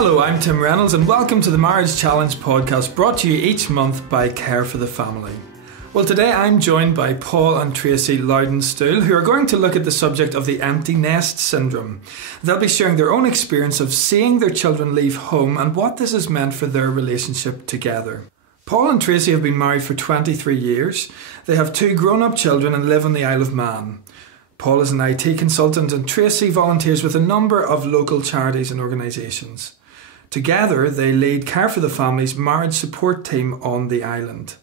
Hello, I'm Tim Reynolds and welcome to the Marriage Challenge podcast, brought to you each month by Care for the Family. Well, today I'm joined by Paul and Traci Lowden-Stoole, who are going to look at the subject of the empty nest syndrome. They'll be sharing their own experience of seeing their children leave home and what this has meant for their relationship together. Paul and Traci have been married for 23 years. They have 2 grown-up children and live on the Isle of Man. Paul is an IT consultant and Traci volunteers with a number of local charities and organisations. Together, they lead Care for the Family's marriage support team on the island.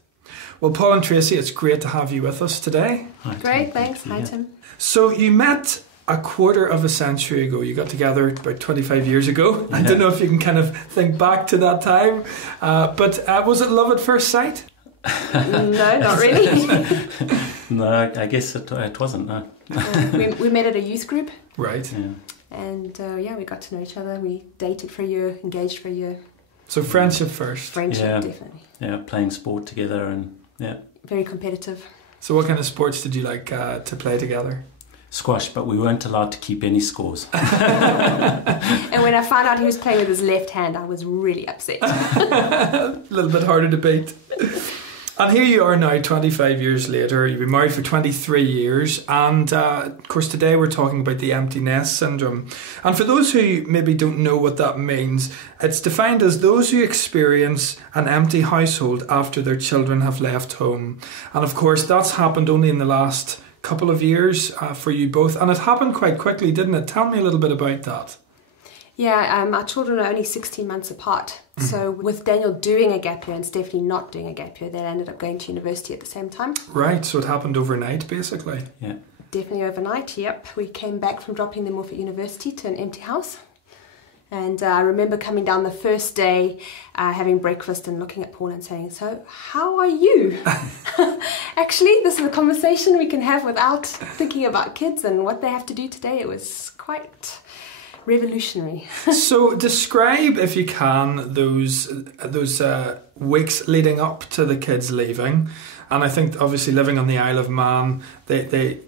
Well, Paul and Traci, it's great to have you with us today. Hi, great, thanks. Hi, Tim. So you met a quarter of a century ago. You got together about 25 years ago. Yeah. I don't know if you can kind of think back to that time. But was it love at first sight? No, not really. No, I guess it wasn't, no. We met at a youth group. Right. Yeah. And we got to know each other. We dated for a year, engaged for a year. So friendship first. Friendship, definitely. Yeah, playing sport together and yeah. Very competitive. So what kind of sports did you like to play together? Squash, but we weren't allowed to keep any scores. And when I found out he was playing with his left hand, I was really upset. A little bit harder to beat. And here you are now, 25 years later. You've been married for 23 years. And, of course, today we're talking about the empty nest syndrome. And for those who maybe don't know what that means, it's defined as those who experience an empty household after their children have left home. And, of course, that's happened only in the last couple of years for you both. And it happened quite quickly, didn't it? Tell me a little bit about that. Yeah, our children are only 16 months apart. Mm-hmm. So with Daniel doing a gap year and Stephanie not doing a gap year, they ended up going to university at the same time. Right, so it happened overnight, basically. Yeah. Definitely overnight, yep. We came back from dropping them off at university to an empty house. And I remember coming down the first day, having breakfast and looking at Paul and saying, "So, how are you?" Actually, this is a conversation we can have without thinking about kids and what they have to do today. It was quite revolutionary. So describe, if you can, those weeks leading up to the kids leaving. And I think obviously living on the Isle of Man, they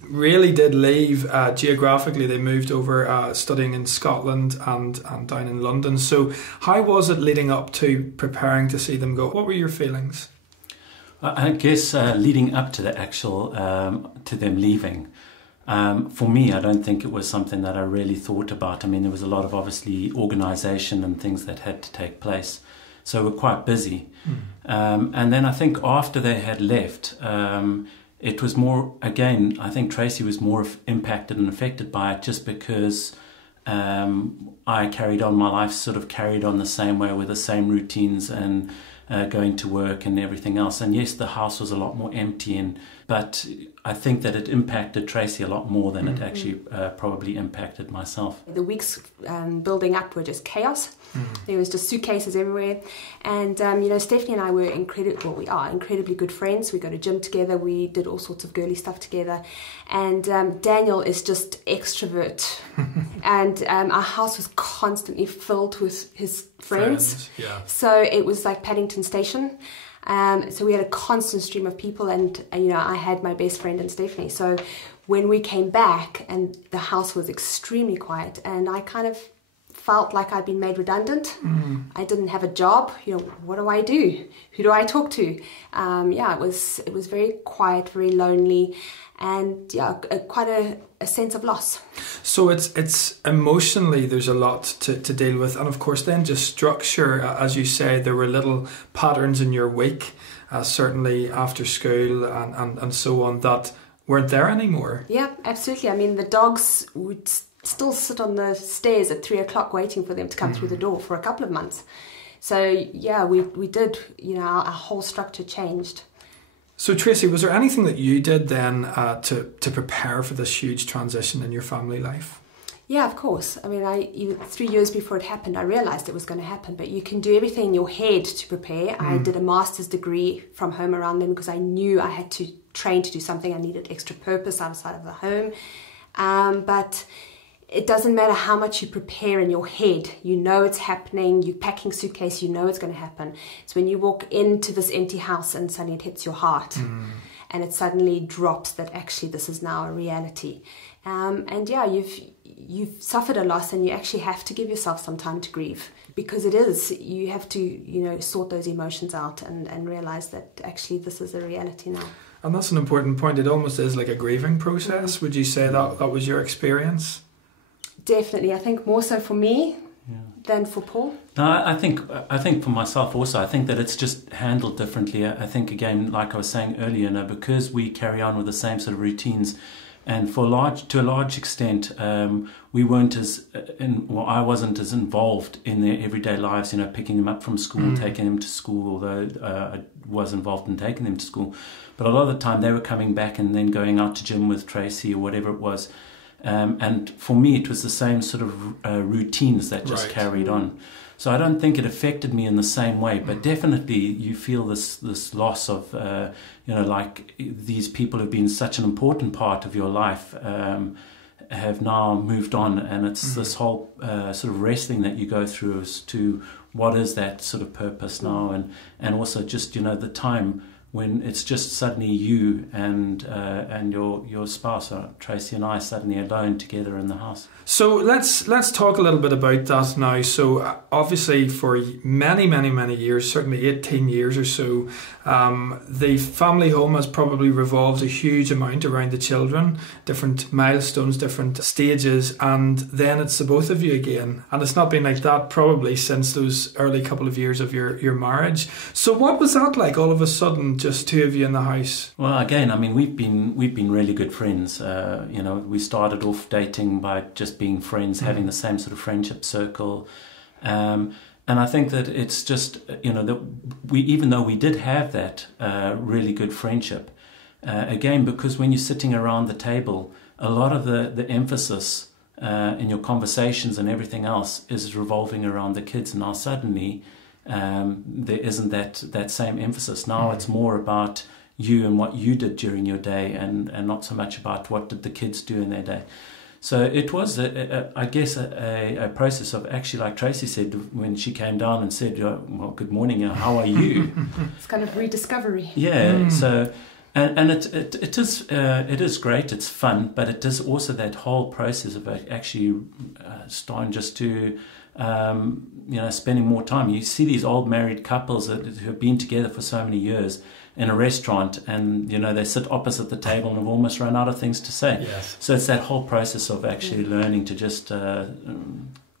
really did leave geographically. They moved over studying in Scotland and down in London. So how was it leading up to preparing to see them go? What were your feelings? I guess leading up to the actual, to them leaving, for me, I don't think it was something that I really thought about. I mean, there was a lot of obviously organisation and things that had to take place. So we're quite busy. And then I think after they had left, it was more, again, I think Traci was more impacted and affected by it just because I carried on, my life sort of carried on the same way with the same routines and going to work and everything else. And yes, the house was a lot more empty, but I think that it impacted Traci a lot more than it actually probably impacted myself. The weeks building up were just chaos. There was just suitcases everywhere. And, Stephanie and I were we are incredibly good friends. We go to gym together. We did all sorts of girly stuff together. And Daniel is just extrovert. And our house was constantly filled with his friends. Yeah. So it was like Paddington Station. So we had a constant stream of people, and I had my best friend in Stephanie. So when we came back, and the house was extremely quiet, and I kind of felt like I'd been made redundant. I didn't have a job. What do I do? Who do I talk to? It was very quiet, very lonely, and quite a sense of loss. So it's emotionally there's a lot to deal with, and of course then just structure, as you say, there were little patterns in your week, certainly after school and so on, that weren't there anymore. Yeah, absolutely. I mean, the dogs would still sit on the stairs at 3:00 waiting for them to come through the door for a couple of months. So yeah, we did, our whole structure changed. So Traci, was there anything that you did then to prepare for this huge transition in your family life? Yeah, of course. I mean, 3 years before it happened, I realised it was going to happen, but you can do everything in your head to prepare. I did a master's degree from home around then because I knew I had to train to do something. I needed extra purpose outside of the home. But it doesn't matter how much you prepare in your head. You know it's happening. You're packing suitcase. You know it's going to happen. It's when you walk into this empty house and suddenly it hits your heart. And it suddenly drops that actually this is now a reality. And yeah, you've suffered a loss and you actually have to give yourself some time to grieve, because you have to, sort those emotions out and realize that actually this is a reality now. And that's an important point. It almost is like a grieving process. Would you say that was your experience? Definitely. I think more so for me than for Paul. No, I think for myself also, I think that it's just handled differently. I think, again, like I was saying earlier, because we carry on with the same sort of routines, and to a large extent, we weren't I wasn't as involved in their everyday lives, picking them up from school, taking them to school, although I was involved in taking them to school. But a lot of the time they were coming back and then going out to gym with Tracy or whatever it was. And for me, it was the same sort of routines that just carried on. So I don't think it affected me in the same way, but definitely you feel this loss of, like these people have been such an important part of your life, have now moved on, and it's this whole sort of wrestling that you go through as to what is that sort of purpose now, and also just, the time when it's just suddenly you and your spouse, or Tracy and I, suddenly alone together in the house. So let's talk a little bit about that now. So obviously for many, many, many years, certainly 18 years or so, the family home has probably revolved a huge amount around the children, different milestones, different stages, and then it's the both of you again. And it's not been like that probably since those early couple of years of your marriage. So what was that like, all of a sudden, just two of you in the house? Well, again, I mean, we've been really good friends. We started off dating by just being friends, having the same sort of friendship circle. And I think that it's just, that even though we did have that really good friendship, again, because when you're sitting around the table, a lot of the emphasis in your conversations and everything else is revolving around the kids. Now suddenly there isn't that same emphasis. Now it's more about you and what you did during your day, and not so much about what did the kids do in their day. So it was, I guess, a process of actually, like Tracy said, when she came down and said, well, good morning, how are you? It's kind of rediscovery. Yeah, so, and it is great, it's fun, but it is also that whole process of actually starting just to, spending more time. You see these old married couples who have been together for so many years in a restaurant, and they sit opposite the table and have almost run out of things to say. Yes. So it's that whole process of actually learning to just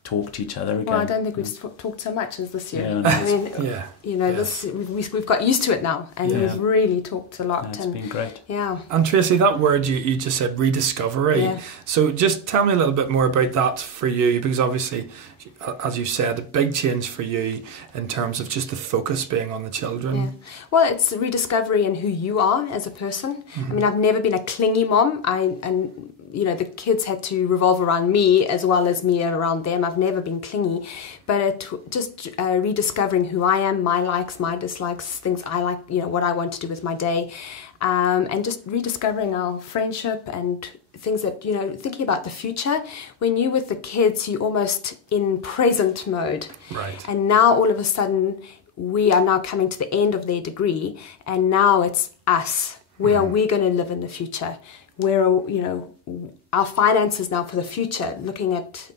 talk to each other again. Well, I don't think we've talked so much as this year. Yeah. I mean, this we've got used to it now, and we've really talked a lot. It's been great. Yeah. And Tracy, that word you just said, rediscovery. Yeah. So just tell me a little bit more about that for you, because obviously, as you said, a big change for you in terms of just the focus being on the children. Yeah. Well, it's a rediscovery in who you are as a person. I mean, I've never been a clingy mom. The kids had to revolve around me as well as me around them. I've never been clingy, but just rediscovering who I am, my likes, my dislikes, things I like, what I want to do with my day, and just rediscovering our friendship and things that, thinking about the future. When you're with the kids, you're almost in present mode. Right. And now all of a sudden, we are now coming to the end of their degree, and now it's us. Where are we going to live in the future? Where are, our finances now for the future, looking at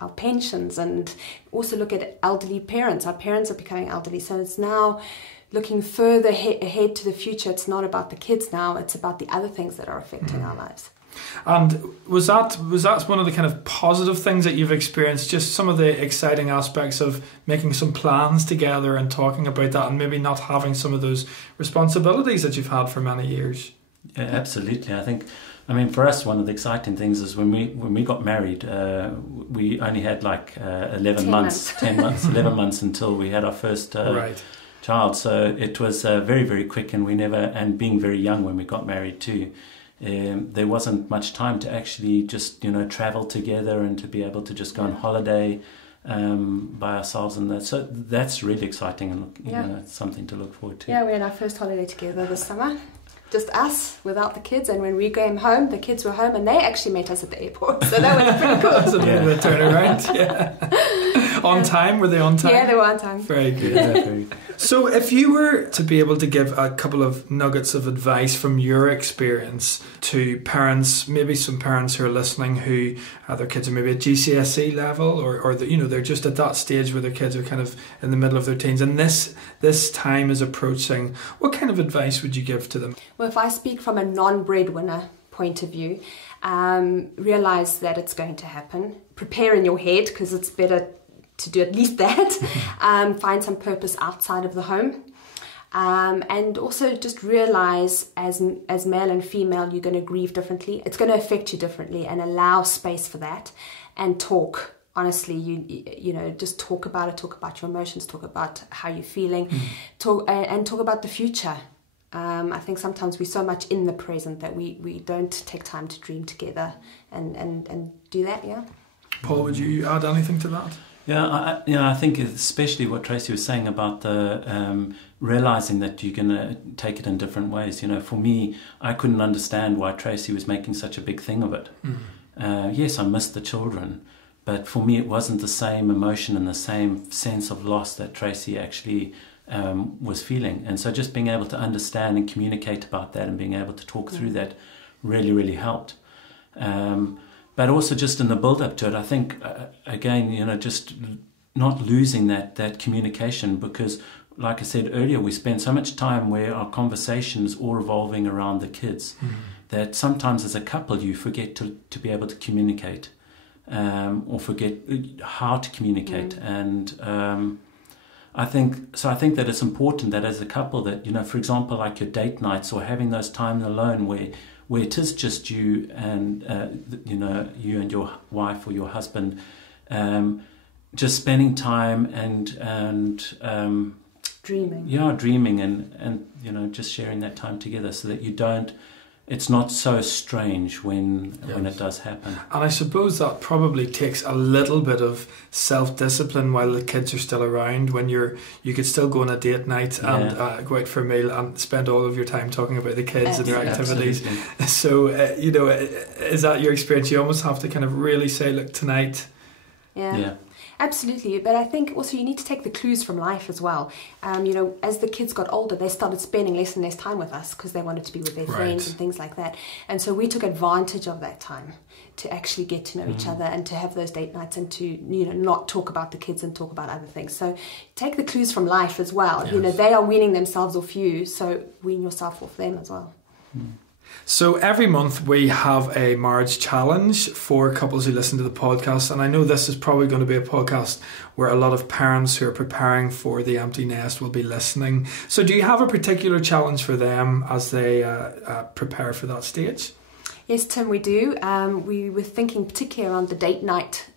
our pensions, and also look at elderly parents. Our parents are becoming elderly, so it's now looking further ahead to the future. It's not about the kids now, it's about the other things that are affecting our lives. And was that one of the kind of positive things that you've experienced, just some of the exciting aspects of making some plans together and talking about that, and maybe not having some of those responsibilities that you've had for many years? Yeah, absolutely. I mean, for us, one of the exciting things is when we got married, we only had like 11 months until we had our first child. So it was very, very quick, and being very young when we got married too. There wasn't much time to actually just travel together and to be able to just go on holiday by ourselves, and that. So that's really exciting, and it's something to look forward to. Yeah, we had our first holiday together this summer. Just us, without the kids, and when we came home, the kids were home, and they actually met us at the airport, so that was pretty cool. That's a bit of a turnaround, yeah. On time? Were they on time? Yeah, they were on time. Very good. Yeah, very good. So if you were to be able to give a couple of nuggets of advice from your experience to parents, maybe some parents who are listening who their kids are maybe at GCSE level or they're just at that stage where their kids are kind of in the middle of their teens and this time is approaching, what kind of advice would you give to them? Well, if I speak from a non-breadwinner point of view, realise that it's going to happen. Prepare in your head, because it's better to do at least that. Find some purpose outside of the home. And also just realise as male and female, you're going to grieve differently. It's going to affect you differently, and allow space for that and talk. Honestly, you know, just talk about it, talk about your emotions, talk about how you're feeling, talk about the future. I think sometimes we're so much in the present that we don't take time to dream together and do that, yeah. Paul, would you add anything to that? Yeah, I think especially what Traci was saying about the realising that you're going to take it in different ways. You know, for me, I couldn't understand why Traci was making such a big thing of it. Yes, I missed the children, but for me it wasn't the same emotion and the same sense of loss that Traci actually was feeling. And so just being able to understand and communicate about that and being able to talk through that really, really helped. But also just in the build-up to it, I think, again, you know, just not losing that communication, because, like I said earlier, we spend so much time where our conversation is all revolving around the kids that sometimes as a couple you forget to be able to communicate or forget how to communicate. And I think that it's important that as a couple that, you know, for example, like your date nights or having those time alone where it is just you and, you know, you and your wife or your husband, just spending time and dreaming. Yeah, dreaming and, you know, just sharing that time together so that it's not so strange when it does happen. And I suppose that probably takes a little bit of self-discipline while the kids are still around, when you could still go on a date night and go out for a meal and spend all of your time talking about the kids and their activities. Absolutely. So, you know, is that your experience? You almost have to kind of really say, look, tonight. Yeah. Absolutely, but I think also you need to take the clues from life as well. You know, as the kids got older, they started spending less and less time with us because they wanted to be with their friends and things like that. And so we took advantage of that time to actually get to know each other and to have those date nights and to, you know, not talk about the kids and talk about other things. So take the clues from life as well. Yes. You know, they are weaning themselves off you, so wean yourself off them as well. So every month we have a marriage challenge for couples who listen to the podcast, and I know this is probably going to be a podcast where a lot of parents who are preparing for the empty nest will be listening. So do you have a particular challenge for them as they prepare for that stage? Yes, Tim, we do. We were thinking particularly around the date night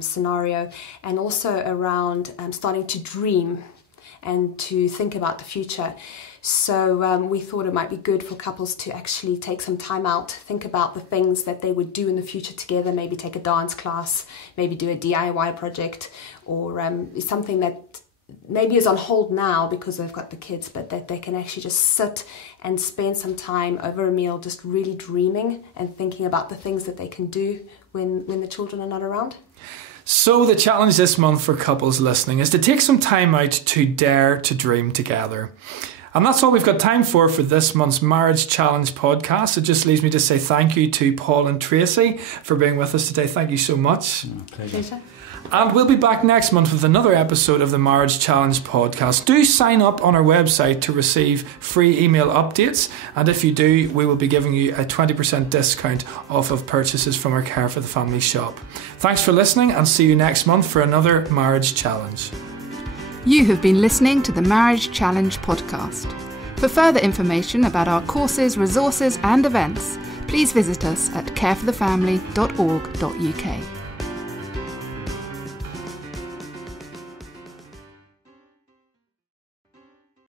scenario, and also around starting to dream and to think about the future. So we thought it might be good for couples to actually take some time out, think about the things that they would do in the future together, maybe take a dance class, maybe do a DIY project, or something that maybe is on hold now because they've got the kids, but that they can actually just sit and spend some time over a meal just really dreaming and thinking about the things that they can do when the children are not around. So the challenge this month for couples listening is to take some time out to dare to dream together. And that's all we've got time for this month's Marriage Challenge podcast. It just leaves me to say thank you to Paul and Traci for being with us today. Thank you so much. Pleasure. And we'll be back next month with another episode of the Marriage Challenge podcast. Do sign up on our website to receive free email updates. And if you do, we will be giving you a 20% discount off of purchases from our Care for the Family shop. Thanks for listening, and see you next month for another Marriage Challenge. You have been listening to the Marriage Challenge podcast. For further information about our courses, resources and events, please visit us at careforthefamily.org.uk.